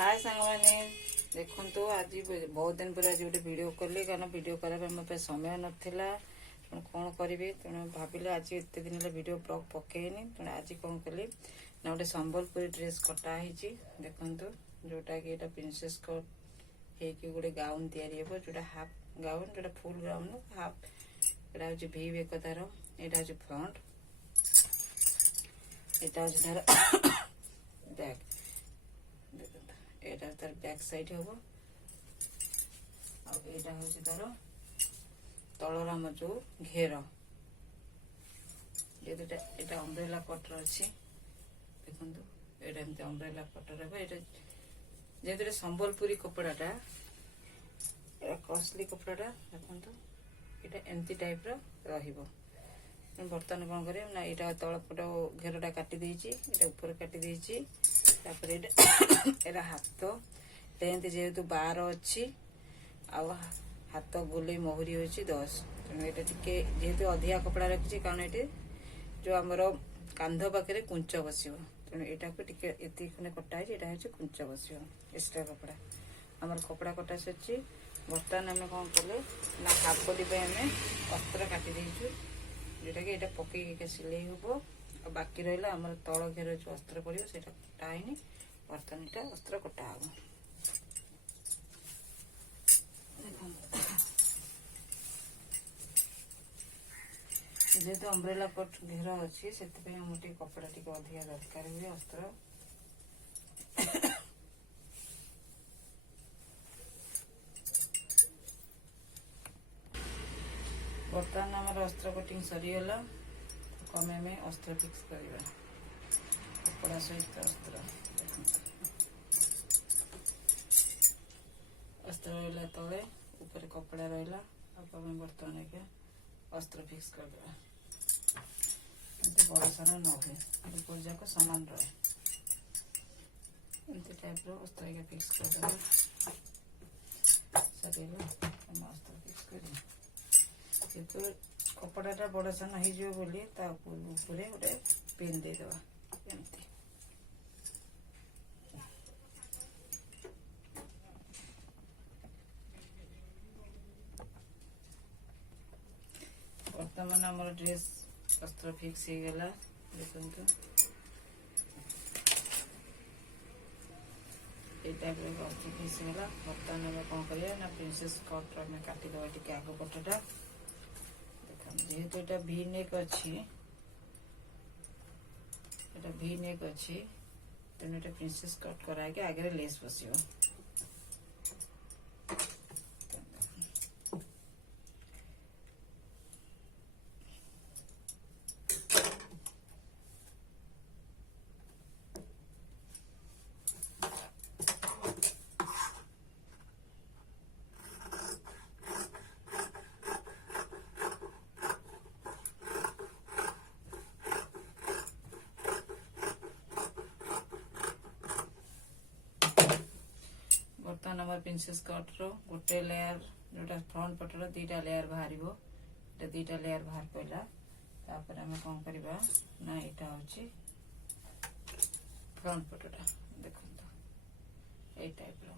हाय सांग मैंने देखो तो आज बहुत दिन पर आज गोटे वीडियो कली कारण वीडियो करने मत समय नाला कौन करी तेणु भाविले आज एत दिन वीडियो ब्लॉग पकईनी तेणु आज कौन कली ना गोटे संबलपुरी ड्रेस कटा देखु जोटा कि प्रिंसेस कट हो गोटे गाउन जोटा हाफ गाउन जोटा फुल गाउन हाफ एटा हूँ भी बेक तार यहाँ हूँ फ्रंट यहाँ हूँ तार बैक एटा तार बैक साइड हम आटा हूँ तार तलराम जो घेर ये अम्ब्रेला कटर अच्छी देखो यहाँ एमती अम्ब्रेला कटर है जेहतु संबलपुरी कपड़ाटा कॉस्टली कपड़ाटा देखो ये एमती टाइप बर्तमान कौन कर ना यहाँ तलपट घेरटा काटी ऊपर काटी एरा हाथ लेंथ जेहेतु 12 अच्छी हाथ गोले मोहरी हो 10 तेणु ये जेहेतु अधिका कपड़ा रखी कारण ये जो आमर कांध पाखे कुंच बस तेणु यहाँ को ये खंडे कटा यहाँ हूँ कुंच बस एक्सट्रा कपड़ा आमर कपड़ा कटा सरी बर्तमान आम कौन कले ना हाफ बॉडी आम अस्त्र काटी देचु जोटा कि यहाँ पकईक सिले हम बाकी रहा आम तल घेर जो अस्त्र पड़ो से कटा है बर्तमान यहाँ अस्त्र कटा हम जेहेतु अम्ब्रेला कट घेर अच्छी से कपड़ा टी अधिका दरकार हुए अस्त्र बर्तमान आम अस्त्र कटिंग सरीगला कमे में अस्त्र फिक्स करवा कपड़ा सहित अस्त्र अस्त्र रहा तले ऊपर कपड़ा रहा आम बर्तमान के अस्त्र फिक्स करदे बड़ सारा न हुए ऊपर जाक सामान रहे एमती टाइप अस्त्र फिक्स करदे सरीगला अस्त्र फिक्स कर तो कपड़ाटा बड़ सान हो गोटे पिन देदेवा एमती बर्तमान आम ड्रेस अस्त्र फिक्स हो गला देखो ये टाइप अस्त्र फिक्स होगा बर्तमान आम कौन करना प्रिंसेस कट आम काटिदेवा टे आग पटटा देख जेहेतु यहाँ भी नेक अच्छी भी नेक अच्छी तेणु ये प्रिंसेस कट कराके आगे लेस बस बर्तमान आम प्रिंसेस कट रोटे लेयर जोटा फ्रंट पटर दीटा लेयर बाहर दीटा लेयर बाहर पड़ा आम कौन करवा ना यहाँ हूँ फ्रंट पटटा देखो ये टाइप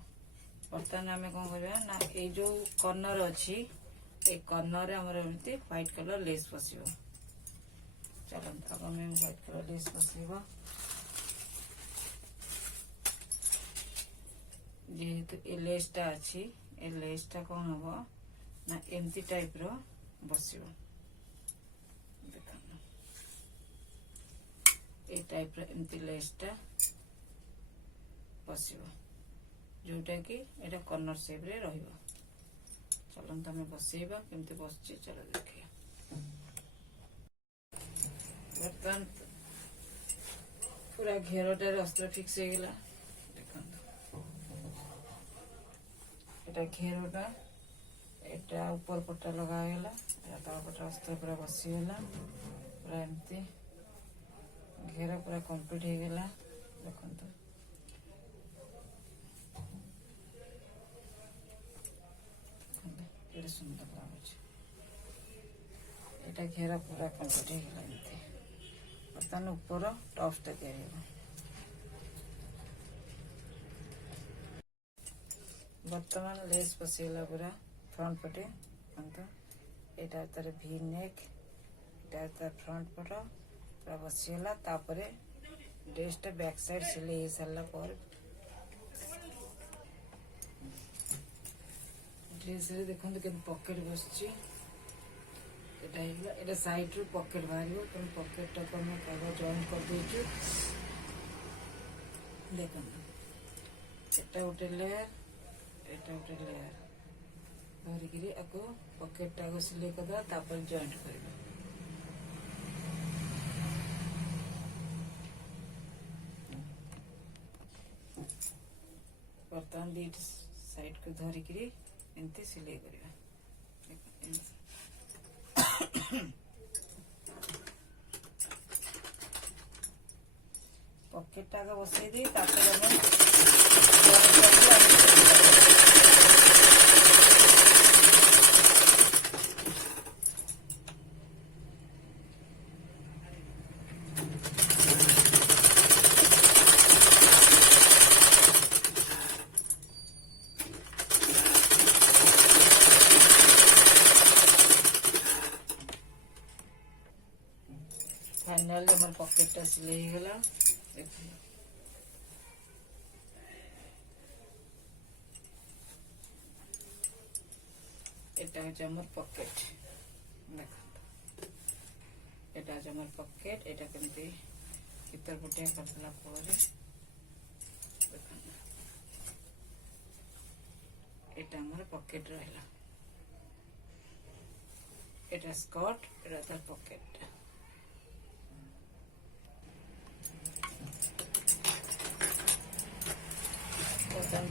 बर्तमान आम कौन करवा ना ये जो कर्नर अच्छी ये कर्नर आमर एमती व्हाइट कलर लेस बस चलता आम व्हाइट कलर लेस बस जेहेतु ये लेसटा अच्छी ये लेसटा कौन हम ना एमती टाइप बस देख ये टाइप एमती लेसटा बस जोटा कि ये कर्नर शेप रे रहिबो चलते आम बसइबा केमती बस चलो देखिए बर्तमान पूरा घेरटार अस्त्र फिक्स हो गला देखो घेरटा यहाँ ऊपर पट्टा लगागला तल पट्टा अस्त्र पूरा बसीगला पूरा एमती घेर पूरा कंप्लीट हो गला देखो ये सुंदर लगुच यहाँ घेर पूरा कंप्लीट हो गला बर्तमान ऊपर टॉप्सटा तैयारी बर्तमान लेस पशिगला पूरा फ्रंट पटे एटा तार भी नेक एटा तार फ्रंट पट पूरा बसिगला तापरे ड्रेसटा बैक साइड सिलाई सारा पर ड्रेस रे देखो के पॉकेट बसची एटा साइड रू पॉकेट बाहर तुम पॉकेट टाक जॉइन कर देचु देखो एटा गोटे लेयर एटा गोटे लेयर धरिकी आपको पॉकेट टाक सिलाई करदा तापर जॉइंट करबा बर्तमान दी साइड को धरिकी एमती सिलाई करबा पॉकेट टाक बसई दे फाइनल हमारे पॉकेट सिलाई गला एटा हচ্ছে আমার পকেট দেখো এটা হচ্ছে আমার পকেট এটা কেমতি ভিতর পটে করলা পরে দেখো এটা আমার পকেট রইলা এটা স্কার্ট এটা তার পকেট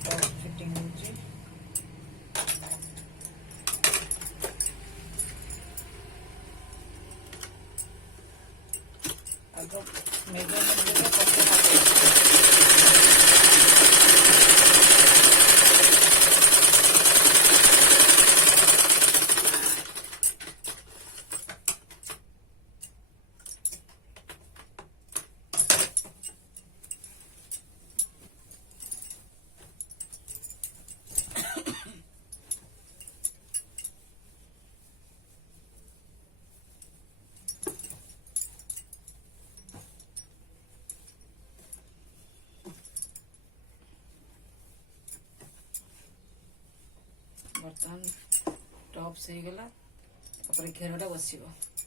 टॉप फिटिंग होची आगो मेजरमेंट देके पॉकेट बर्तमान टॉप से गला घेरटा बसो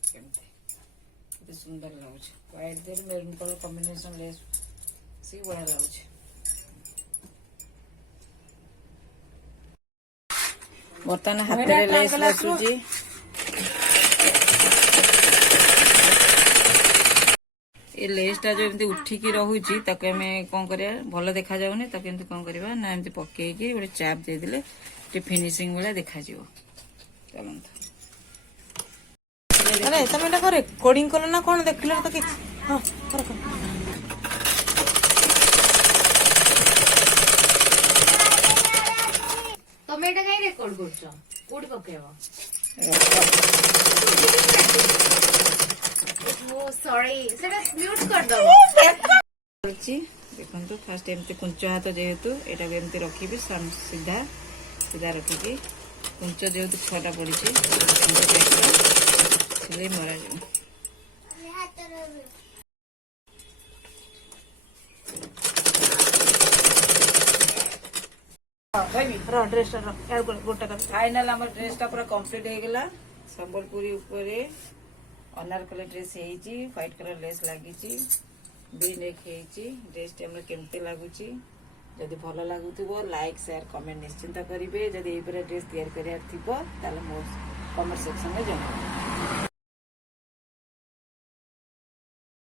केमती सुंदर लगुच व्हाइट दे मेरून कलर कॉम्बिनेशन लेस सी बढ़िया लगुच बर्तमान हाथ में लेस बसुची ये लेसटा जो एमती उठिकी रहुची ताको हमें कौन करिया भल देखा जाउनी ताको एमती कौन करिवा ना एमती पकेइकी गोटे चाप दे देले फिनिशिंग वाला देखा जीवो चलंत अरे तमे एटा करे कोडिंग कलो ना कोन देखले त कि हां कर तमे एटा काई रेकॉर्ड करछो कोडी पकेबो ओ सॉरी सेटा म्यूट कर दो करछि देखंतु फास्ट एमती कुंच हाथ जेहेतु एटा एमती रखिबी सीधा सीधा रखिकी कुंच जेहेतु छटा पड़ी सिलाई मरा जाए फाइनल आम ड्रेसटा पूरा कंप्लीट हो गला संबलपुरी ऊपर अनारकली ड्रेस है व्हाइट कलर लेस लगी भी नेक है ड्रेस केमती लगुच जदि भल लगुव लाइक शेयर कमेंट निश्चिंत करेंगे जदि ड्रेस तैयारी करार थी मो कमेंट सेक्शन में जनाइए।